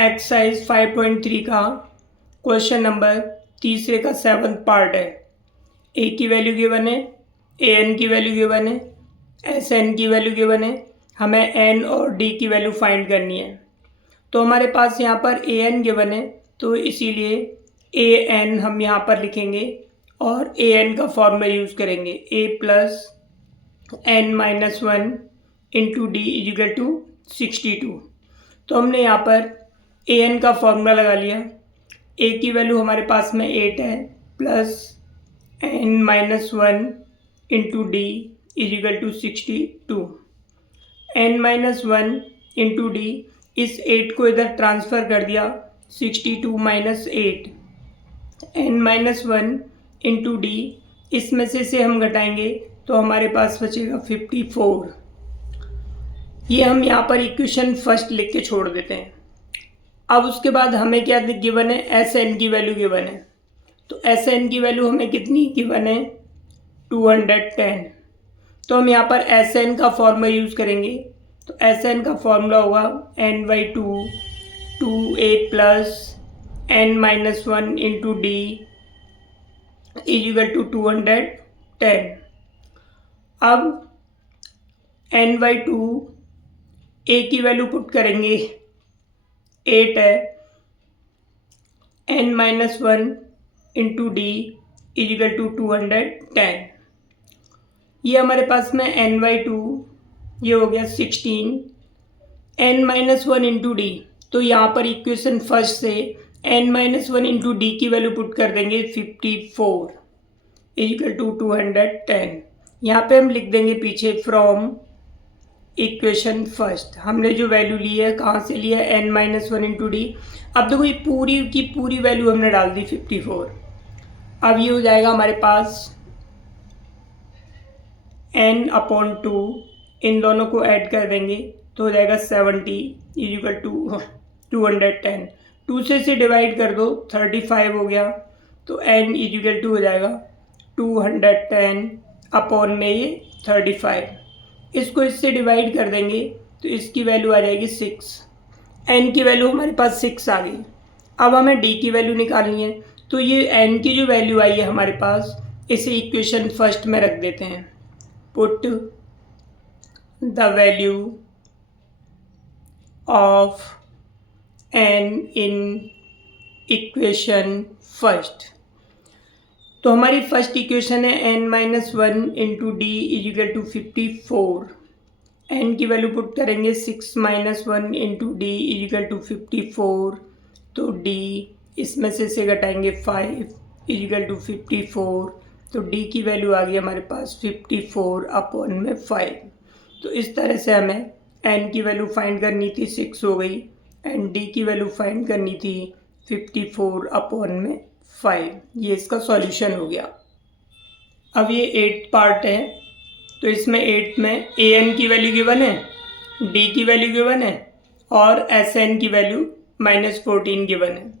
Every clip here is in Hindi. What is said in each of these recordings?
एक्सरसाइज 5.3 का क्वेश्चन नंबर तीसरे का 7th पार्ट है। ए की वैल्यू गिवन है, ए एन की वैल्यू गिवन है, एस एन की वैल्यू गिवन है। हमें एन और डी की वैल्यू फाइंड करनी है। तो हमारे पास यहाँ पर ए एन गिवन है, तो इसीलिए ए एन हम यहाँ पर लिखेंगे और ए एन का फॉर्मूला यूज़ करेंगे। A plus n minus one into d equal to 62। तो हमने यहाँ पर ए एन का फॉर्मूला लगा लिया। ए की वैल्यू हमारे पास में 8 है, plus n minus one into d equal to 62। N minus one into d, इस 8 को इधर ट्रांसफ़र कर दिया, 62 minus 8। N minus one into d, इसमें से हम घटाएंगे तो हमारे पास बचेगा 54। ये हम यहाँ पर इक्वेशन फर्स्ट लिख के छोड़ देते हैं। अब उसके बाद हमें क्या गिवन है, एस एन की वैल्यू गिवन है। तो एस एन की वैल्यू हमें कितनी गिवन है, 210। तो हम यहाँ पर एस एन का फॉर्मूला यूज़ करेंगे। तो एस एन का फॉर्मूला होगा n by two a plus n minus one into d equal to 210। अब एन बाई टू, ए की वैल्यू पुट करेंगे 8 है, n minus one into d equal to 210। ये हमारे पास में एन बाई टू, ये हो गया 16। N minus one into d, तो यहाँ पर इक्वेशन फर्स्ट से n minus one into d की वैल्यू पुट कर देंगे 54 इजिकल टू 210। यहाँ पे हम लिख देंगे पीछे फ्रॉम इक्वेशन फर्स्ट। हमने जो वैल्यू ली है कहाँ से लिया है, n minus one into d. अब देखो ये पूरी की पूरी वैल्यू हमने डाल दी 54। अब ये हो जाएगा हमारे पास एन अपॉन टू, इन दोनों को ऐड कर देंगे तो हो जाएगा 70 इजिकल टू 210। 2 से डिवाइड कर दो, 35 हो गया। तो एन इजिकल टू हो जाएगा 210 अपॉन में ये 35। इसको इससे डिवाइड कर देंगे तो इसकी वैल्यू आ जाएगी 6। एन की वैल्यू हमारे पास 6 आ गई। अब हमें डी की वैल्यू निकालनी है। तो ये एन की जो वैल्यू आई है हमारे पास, इसे इक्वेशन फर्स्ट में रख देते हैं। Put the value of n in equation first. तो हमारी फर्स्ट इक्वेशन है n minus one into d equal to 54। एन की वैल्यू पुट करेंगे 6 minus one into d equal to 54। तो डी इसमें से घटाएंगे 5 इजिकल टू 54। तो डी की वैल्यू आ गई हमारे पास 54 अपॉन में 5। तो इस तरह से हमें एन की वैल्यू फाइंड करनी थी, 6 हो गई, एंड डी की वैल्यू फाइंड करनी थी 54 अपॉन में 5। ये इसका सॉल्यूशन हो गया। अब ये 8th पार्ट है, तो इसमें 8 में ए एन की वैल्यू गिवन है, डी की वैल्यू गिवन है और एस एन की वैल्यू -14 गिवन है।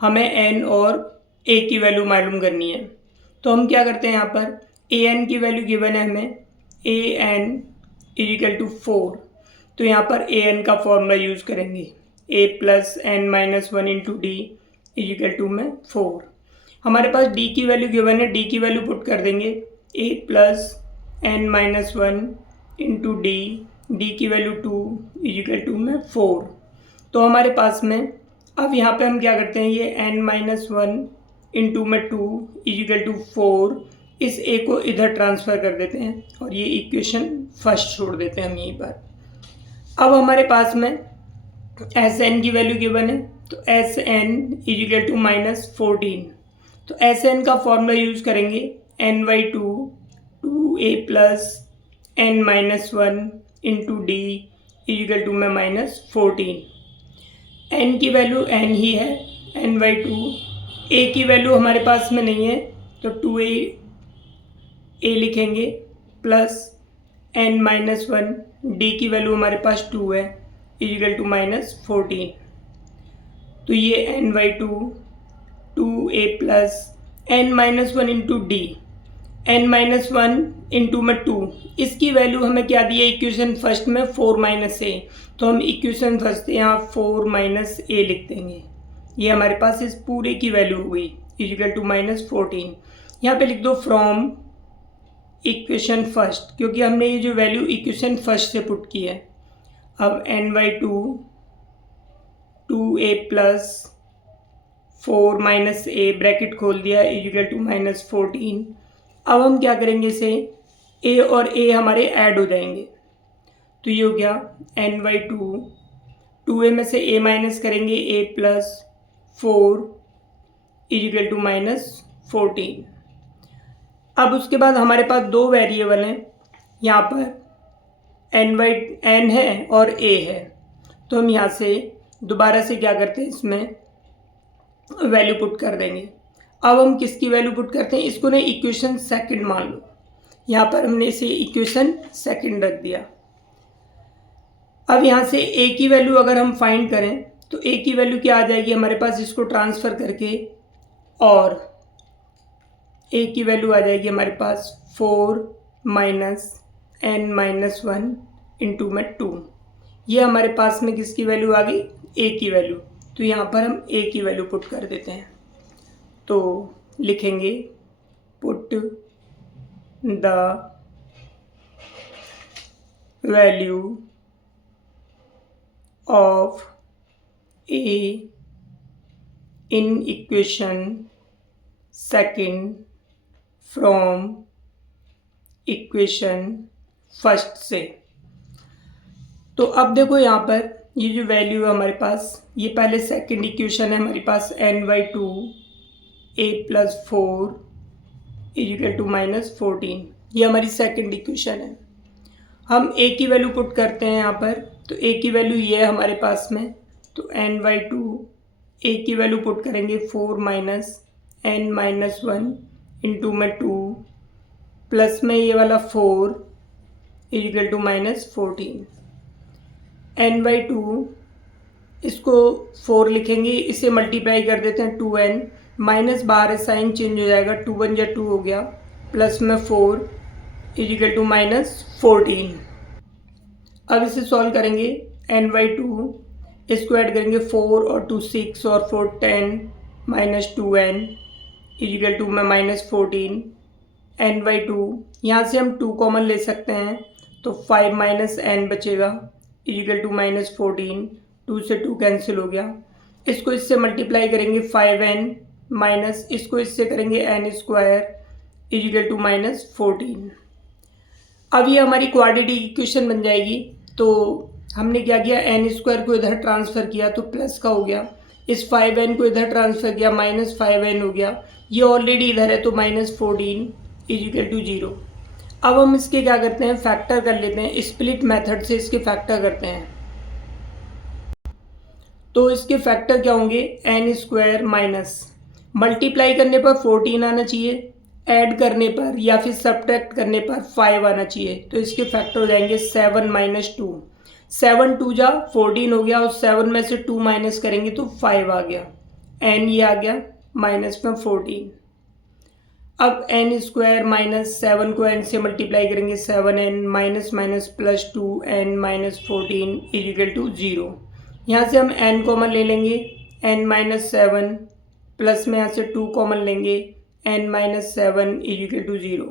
हमें एन और ए की वैल्यू मालूम करनी है। तो हम क्या करते हैं, यहाँ पर ए एन की वैल्यू गिवन है हमें, ए एन इजिकल टू 4। तो यहाँ पर ए एन का फॉर्मूला यूज़ करेंगे, a plus n minus one into d equal to में 4। हमारे पास डी की वैल्यू गिवन है, डी की वैल्यू पुट कर देंगे a plus n minus one into d की वैल्यू 2 इजिकल टू में 4। तो हमारे पास में अब यहाँ पे हम क्या करते हैं, ये एन माइनस वन इंटू में 2 इजिकल टू 4, इस ए को इधर ट्रांसफ़र कर देते हैं और ये इक्वेशन फर्स्ट छोड़ देते हैं हम यहीं पर। अब हमारे पास में एस एन की वैल्यू गिवन है, तो एस एन इजिकल टू -14। तो एस एन का फॉर्मूला यूज़ करेंगे n by two a plus n minus one into d equal to में -14। एन की वैल्यू एन ही है, एन बाई टू। ए की वैल्यू हमारे पास में नहीं है, तो 2a लिखेंगे plus n minus one, d की वैल्यू हमारे पास 2 है इजिकल टू -14। तो ये n by two a plus n minus one into d, n minus one into में 2 इसकी वैल्यू हमें क्या दी है इक्वेशन फर्स्ट में 4 माइनस ए, तो हम इक्वेशन फर्स्ट यहाँ 4 माइनस ए लिख देंगे। ये हमारे पास इस पूरे की वैल्यू हुई इक्वल टू -14। यहाँ पे लिख दो फ्रॉम इक्वेशन फर्स्ट, क्योंकि हमने ये जो वैल्यू इक्वेशन फर्स्ट से पुट की है। अब n/2 2a plus 4 minus A bracket खोल दिया इक्वल टू -14। अब हम क्या करेंगे, इसे a और a हमारे ऐड हो जाएंगे, तो ये हो गया n/2 2a में से a माइनस करेंगे a प्लस 4 इक्वल टू -14। अब उसके बाद हमारे पास दो वेरिएबल हैं, यहाँ पर n है और a है, तो हम यहाँ से दोबारा से क्या करते हैं, इसमें वैल्यू पुट कर देंगे। अब हम किसकी वैल्यू पुट करते हैं, इसको ना इक्वेशन सेकंड मान लो, यहाँ पर हमने इसे इक्वेशन सेकंड रख दिया। अब यहाँ से a की वैल्यू अगर हम फाइंड करें तो a की वैल्यू क्या आ जाएगी हमारे पास, इसको ट्रांसफ़र करके, और a की वैल्यू आ जाएगी हमारे पास 4 माइनस n माइनस 1 इंटू में 2। ये हमारे पास में किसकी वैल्यू आ गई, a की वैल्यू। तो यहाँ पर हम a की वैल्यू पुट कर देते हैं, तो लिखेंगे put the value of a in equation second from equation first से। तो अब देखो यहाँ पर ये जो वैल्यू है हमारे पास, ये पहले सेकंड इक्वेशन है हमारे पास n/2 a plus 4 equal to -14, ये हमारी सेकंड इक्वेशन है। हम a की वैल्यू पुट करते हैं यहाँ पर, तो a की वैल्यू ये है हमारे पास में, तो n/2 a की वैल्यू पुट करेंगे 4 माइनस n माइनस 1 इंटू में 2 प्लस में ये वाला 4 इक्वल टू -14। n/2 इसको 4 लिखेंगे, इसे मल्टीप्लाई कर देते हैं 2n, माइनस बाहर है साइन चेंज हो जाएगा, 2 1 जा 2 हो गया, प्लस में 4 इक्वल टू -14। अब इसे सॉल्व करेंगे, n/2 इसको ऐड करेंगे 4 और 2 6 और 4 10 माइनस 2n इक्वल टू में -14। n/2 यहाँ से हम 2 कॉमन ले सकते हैं, तो 5 माइनस n बचेगा इक्वल टू -14। 2 से 2 कैंसिल हो गया, इसको इससे मल्टीप्लाई करेंगे 5n माइनस इसको इससे करेंगे n स्क्वायर इक्वल टू -14। अब ये हमारी क्वाड्रेटिक इक्वेशन बन जाएगी। तो हमने क्या किया, n स्क्वायर को इधर ट्रांसफ़र किया तो प्लस का हो गया, इस 5n को इधर ट्रांसफ़र किया -5n हो गया, ये ऑलरेडी इधर है तो -14 इक्वल टू 0। अब हम इसके क्या करते हैं, फैक्टर कर लेते हैं, स्प्लिट मेथड से इसके फैक्टर करते हैं। तो इसके फैक्टर क्या होंगे, n स्क्वायर माइनस मल्टीप्लाई करने पर 14 आना चाहिए, ऐड करने पर या फिर सब्ट्रैक्ट करने पर 5 आना चाहिए, तो इसके फैक्टर हो जाएंगे 7 माइनस 2, 7 2 जा 14 हो गया, और 7 में से 2 माइनस करेंगे तो 5 आ गया, n ये आ गया माइनस में 14। अब n स्क्वायर माइनस 7 को n से मल्टीप्लाई करेंगे 7n minus minus plus 2n minus 14 equal to 0। यहाँ से हम n कॉमन ले लेंगे, n माइनस 7 प्लस में यहाँ से 2 कॉमन लेंगे, n minus 7 equal to 0।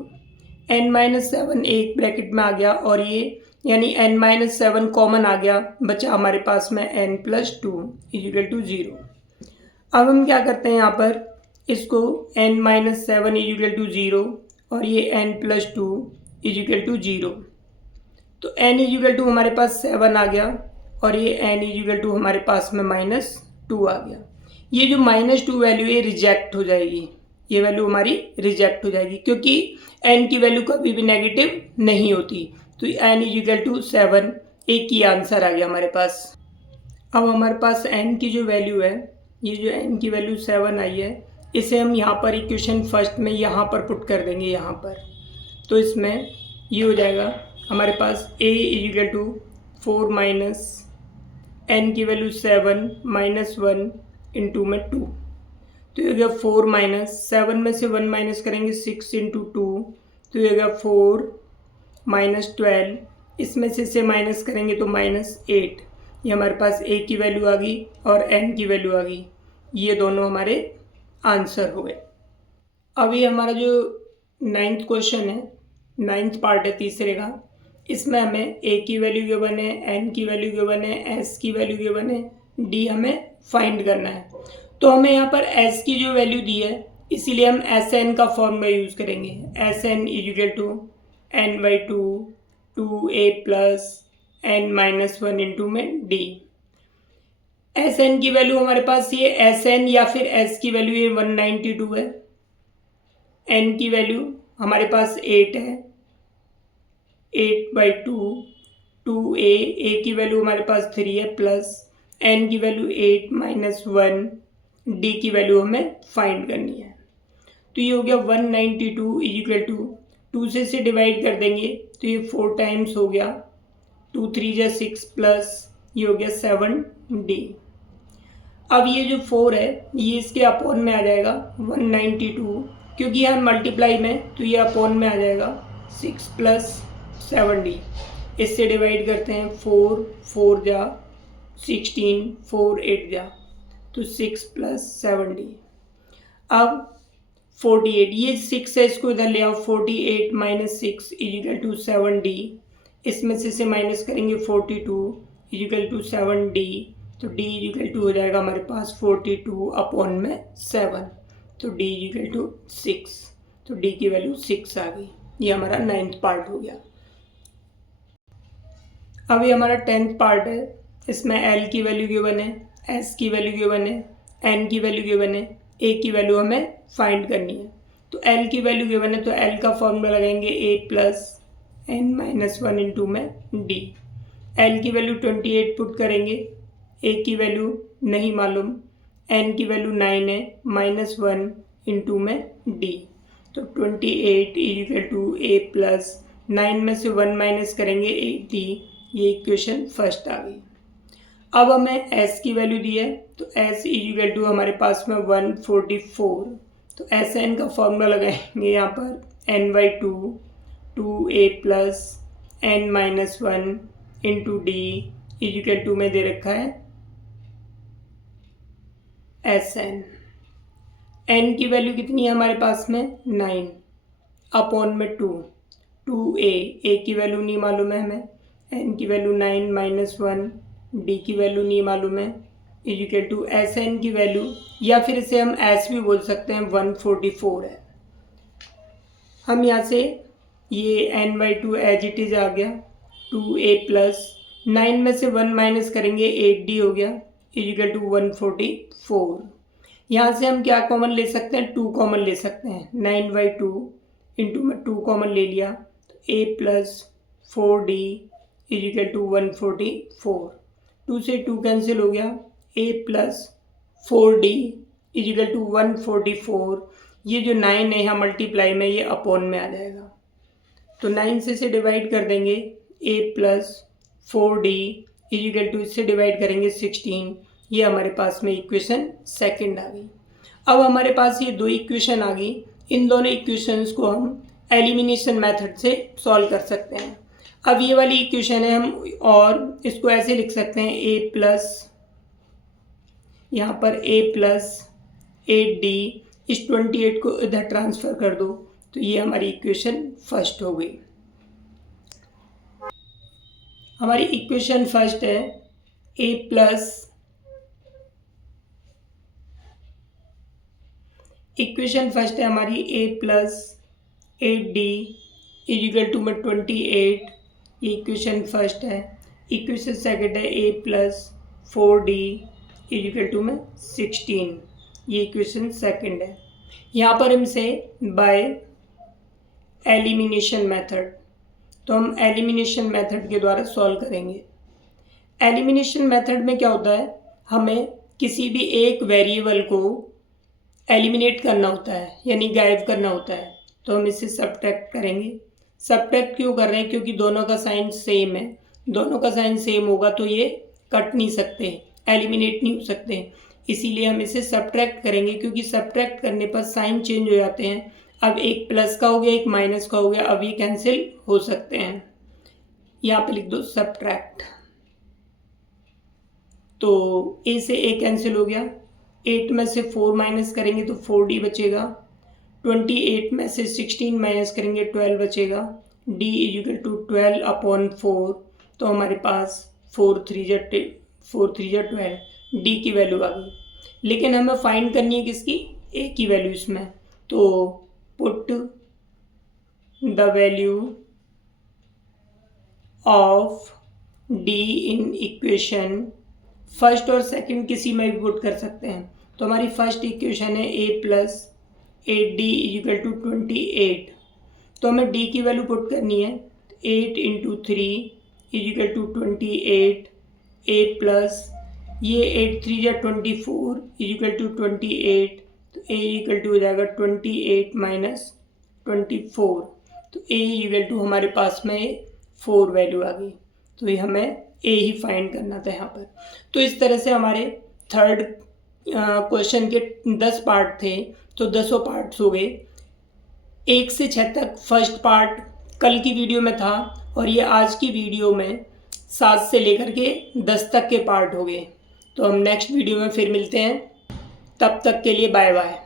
n minus 7 एक ब्रैकेट में आ गया, और ये यानी n माइनस 7 कॉमन आ गया, बचा हमारे पास में n प्लस 2 इक्वल टू 0। अब हम क्या करते हैं, यहाँ पर इसको n माइनस 7 इक्वल टू 0 और ये n प्लस 2 इक्वल टू 0, तो n इक्वल टू हमारे पास 7 आ गया, और ये n इक्वल टू हमारे पास में -2 आ गया। ये जो -2 वैल्यू ये रिजेक्ट हो जाएगी, ये वैल्यू हमारी रिजेक्ट हो जाएगी, क्योंकि n की वैल्यू कभी भी नेगेटिव नहीं होती। तो n इक्वल टू 7 एक ही आंसर आ गया हमारे पास। अब हमारे पास n की जो वैल्यू है, ये जो n की वैल्यू 7 आई है, इसे हम यहाँ पर इक्वेशन फर्स्ट में यहाँ पर पुट कर देंगे यहाँ पर, तो इसमें ये हो जाएगा हमारे पास a equal to 4 minus n की वैल्यू 7 माइनस 1 इंटू में 2, तो ये हो गया 4 माइनस 7 में से 1 माइनस करेंगे 6 इंटू 2, तो ये हो गया 4 -12, इसमें से माइनस करेंगे तो -8। ये हमारे पास a की वैल्यू आ गई और n की वैल्यू आ गई। ये दोनों हमारे आंसर हो गए। अब ये हमारा जो 9th क्वेश्चन है, 9th पार्ट है तीसरे का, इसमें हमें a की वैल्यू गिवन है, n की वैल्यू गिवन है, s की वैल्यू गिवन है, d हमें फाइंड करना है। तो हमें यहाँ पर s की जो वैल्यू दी है, इसीलिए हम Sn का फॉर्मूला यूज़ करेंगे। Sn equal to n/2 2a plus n-1 into में d। Sn की वैल्यू हमारे पास ये Sn या फिर s की वैल्यू ये 192 है। n की वैल्यू हमारे पास 8 है, 8/2 2a, a की वैल्यू हमारे पास 3 है, प्लस n की वैल्यू 8-1, d की वैल्यू हमें फाइंड करनी है। तो ये हो गया 192 इक्वल टू 2 से डिवाइड कर देंगे तो ये 4 टाइम्स हो गया, 2 3 जा 6 प्लस ये हो गया 7d। अब ये जो 4 है ये इसके अपॉन में आ जाएगा 192, क्योंकि यहाँ मल्टीप्लाई में तो ये अपॉन में आ जाएगा 6 प्लस 7d। इससे डिवाइड करते हैं, 4 4 जा 16, 4 8 जा तो 6 प्लस 7d। अब 48, ये 6 है, इसको इधर ले आओ, 48 माइनस 6 इक्वल टू 7d। इसमें से माइनस करेंगे 42 इक्वल टू 7d, तो d इक्वल टू हो जाएगा हमारे पास 42 अपॉन में 7, तो d इक्वल टू 6, तो d की वैल्यू 6 आ गई। ये हमारा 9th पार्ट हो गया। अब ये हमारा 10th पार्ट है, इसमें l की वैल्यू गिवन है, s की वैल्यू गिवन है, n की वैल्यू गिवन है, a की वैल्यू हमें फाइंड करनी है। तो l की वैल्यू गिवन है तो l का फॉर्मूला लगाएंगे a प्लस n-1 इंटू में d। l की वैल्यू 28 पुट करेंगे, a की वैल्यू नहीं मालूम, n की वैल्यू 9 है, -1 इंटू में d। तो 28 इक्वल टू a प्लस 9 में से 1 माइनस करेंगे 80। ये इक्वेशन फर्स्ट आ गई। अब हमें s की वैल्यू दी है तो s इक्वल टू हमारे पास में 144, तो Sn का फॉर्मूला लगाएंगे यहाँ पर n/2 2a plus n-1 into d equal to में दे रखा है Sn। n की वैल्यू कितनी है हमारे पास में 9 अपॉन में 2a, a की वैल्यू नहीं मालूम है हमें, n की वैल्यू 9-1, d की वैल्यू नहीं मालूम है, इक्वल टू Sn की वैल्यू, या फिर इसे हम s भी बोल सकते हैं, 144 है। हम यहाँ से ये n/2 एज इट इज आ गया, 2a प्लस 9 में से 1 माइनस करेंगे 8d हो गया, इक्वल टू 144। यहाँ से हम क्या कॉमन ले सकते हैं, 2 कॉमन ले सकते हैं, 9/2 इंटू में 2 कॉमन ले लिया तो a plus 4d equal to 144। 2 से 2 कैंसिल हो गया, a plus 4d equal to 144। ये जो 9 है यहाँ मल्टीप्लाई में ये अपॉन में आ जाएगा, तो 9 से इसे डिवाइड कर देंगे, a plus 4d equal to इससे डिवाइड करेंगे 16। ये हमारे पास में इक्वेशन सेकंड आ गई। अब हमारे पास ये 2 इक्वेशन आ गई, इन दोनों इक्वेशंस को हम एलिमिनेशन मेथड से सॉल्व कर सकते हैं। अब ये वाली इक्वेशन है हम, और इसको ऐसे लिख सकते हैं, a प्लस यहाँ पर a प्लस 8d, इस 28 को इधर ट्रांसफ़र कर दो, तो ये हमारी इक्वेशन फर्स्ट हो गई। हमारी इक्वेशन फर्स्ट है a प्लस, इक्वेशन फर्स्ट है हमारी a plus 8d equal to में 28, ये इक्वेशन फर्स्ट है। इक्वेशन सेकंड है a plus 4d equal to में 16, ये इक्वेशन सेकंड है। यहाँ पर हमसे बाय एलिमिनेशन मेथड, तो हम एलिमिनेशन मेथड के द्वारा सॉल्व करेंगे। एलिमिनेशन मेथड में क्या होता है, हमें किसी भी एक वेरिएबल को एलिमिनेट करना होता है, यानी गायब करना होता है, तो हम इसे सब्ट्रैक्ट करेंगे। सब्ट्रैक्ट क्यों कर रहे हैं, क्योंकि दोनों का साइन सेम है, दोनों का साइन सेम होगा तो ये कट नहीं सकते, एलिमिनेट नहीं हो सकते, इसीलिए हम इसे सब्ट्रैक्ट करेंगे, क्योंकि सब्ट्रैक्ट करने पर साइन चेंज हो जाते हैं। अब एक प्लस का हो गया, एक माइनस का हो गया, अब ये कैंसिल हो सकते हैं। यहाँ पे लिख दो सब्ट्रैक्ट, तो ए से ए कैंसिल हो गया, 8 में से 4 माइनस करेंगे तो 4d बचेगा, 28 में से 16 माइनस करेंगे 12 बचेगा, d इजिकल टू 12/4, तो हमारे पास 4 3 जा 12, d की वैल्यू आ गई। लेकिन हमें फाइंड करनी है किसकी, a की वैल्यू इसमें, तो put the value of d in equation, first और सेकंड किसी में भी पुट कर सकते हैं। तो हमारी फर्स्ट इक्वेशन है a plus 8d equal to 28, तो हमें d की वैल्यू पुट करनी है, 8 into 3 equal to 28, a plus ये 8 3 जा 24 इजिकल टू 28, तो a इजिकल टू हो जाएगा 28 माइनस 24, तो a इजिकल टू हमारे पास में 4 वैल्यू आ गई, तो ये हमें a ही फाइंड करना था यहाँ पर। तो इस तरह से हमारे थर्ड क्वेश्चन के 10 पार्ट थे, तो 10 पार्ट्स हो गए। 1 से 6 तक फर्स्ट पार्ट कल की वीडियो में था, और ये आज की वीडियो में 7 से लेकर के 10 तक के पार्ट हो गए। तो हम नेक्स्ट वीडियो में फिर मिलते हैं, तब तक के लिए बाय बाय।